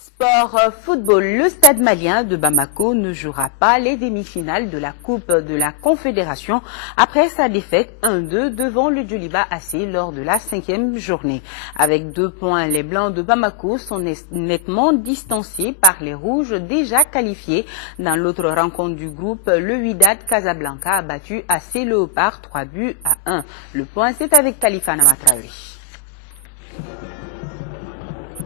Sport football, le Stade malien de Bamako ne jouera pas les demi-finales de la Coupe de la Confédération après sa défaite 1-2 devant le Djoliba AC lors de la 5e journée. Avec 2 points, les Blancs de Bamako sont nettement distancés par les Rouges déjà qualifiés. Dans l'autre rencontre du groupe, le Wydad Casablanca a battu AC Léopard 3-1. Le point, c'est avec Khalifa Namatraoui.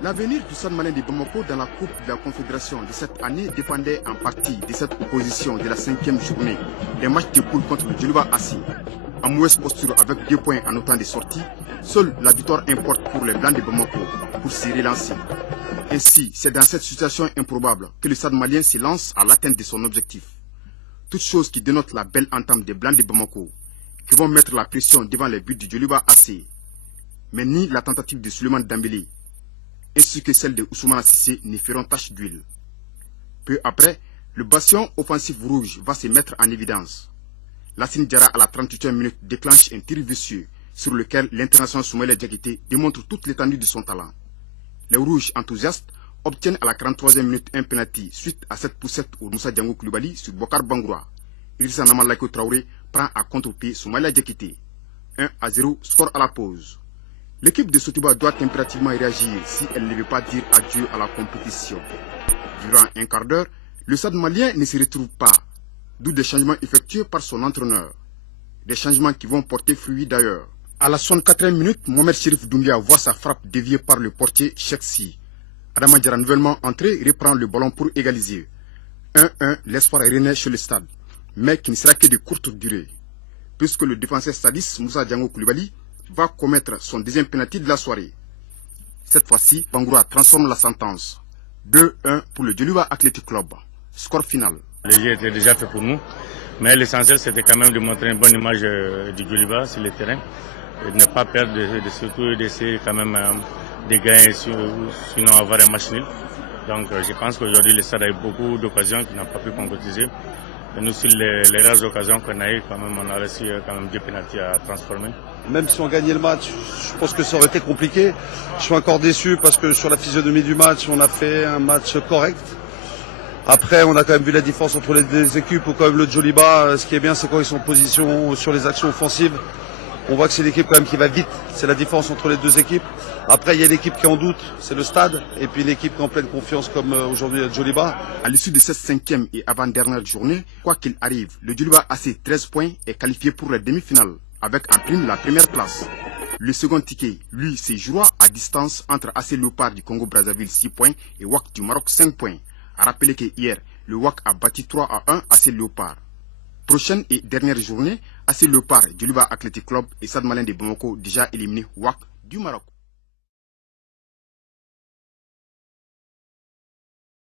L'avenir du Stade malien de Bamako dans la Coupe de la Confédération de cette année dépendait en partie de cette opposition de la 5e journée des matchs de poule contre le Djoliba AC. En mauvaise posture avec 2 points en autant de sorties, seule la victoire importe pour les Blancs de Bamako pour s'y relancer. Ainsi, c'est dans cette situation improbable que le Stade malien se lance à l'atteinte de son objectif. Toute chose qui dénote la belle entame des Blancs de Bamako, qui vont mettre la pression devant les buts du Djoliba AC. Mais ni la tentative de Suleiman Dambélé, ainsi que celle de Ousmane Cissé ne feront tache d'huile. Peu après, le bastion offensif rouge va se mettre en évidence. Lassine Diarra à la 38e minute déclenche un tir vicieux sur lequel l'international Soumaïla Diakité démontre toute l'étendue de son talent. Les rouges enthousiastes obtiennent à la 43e minute un penalty suite à cette poussette au Moussa Diango Koulibaly sur Bokar Bangoura. Idrissa Namalako Traoré prend à contre-pied Soumaïla Diakité. 1-0, score à la pause. L'équipe de Sotiba doit impérativement réagir si elle ne veut pas dire adieu à la compétition. Durant un quart d'heure, le Stade malien ne se retrouve pas, d'où des changements effectués par son entraîneur. Des changements qui vont porter fruit d'ailleurs. À la 64e minute, Mohamed Chérif Doumbia voit sa frappe déviée par le portier Cheksi. Adama Diarra, nouvellement entré, reprend le ballon pour égaliser. 1-1, l'espoir renaît chez le Stade, mais qui ne sera que de courte durée, puisque le défenseur stadiste Moussa Diango Koulibaly va commettre son deuxième penalty de la soirée. Cette fois-ci, Bangoura transforme la sentence. 2-1 pour le Djoliba Athletic Club. Score final. Le jeu était déjà fait pour nous, mais l'essentiel c'était quand même de montrer une bonne image du Djoliba sur le terrain, et de ne pas perdre, surtout d'essayer quand même de gagner, sinon avoir un match nul. Donc je pense qu'aujourd'hui le Stade a eu beaucoup d'occasions qui n'ont pas pu concrétiser. Et nous, sur les rares occasions qu'on a eues, quand même, on a réussi quand même 2 pénaltys à transformer. Même si on gagnait le match, je pense que ça aurait été compliqué. Je suis encore déçu parce que sur la physionomie du match, on a fait un match correct. Après, on a quand même vu la différence entre les deux équipes, ou quand même le Djoliba, ce qui est bien, c'est quand ils sont en position sur les actions offensives. On voit que c'est l'équipe quand même qui va vite, c'est la différence entre les deux équipes. Après, il y a l'équipe qui est en doute, c'est le Stade, et puis l'équipe qui est en pleine confiance comme aujourd'hui le Djoliba. À l'issue de cette 5e et avant-dernière journée, quoi qu'il arrive, le Djoliba AC 13 points est qualifié pour la demi-finale, avec en prime la première place. Le second ticket, lui, se jouera à distance entre AC Léopard du Congo-Brazzaville 6 points et WAC du Maroc 5 points. À rappeler que hier, le WAC a battu 3-1 AC Léopard. Prochaine et dernière journée, AC Léopard, Djoliba Athletic Club et Stade malien de Bamako déjà éliminé WAC du Maroc.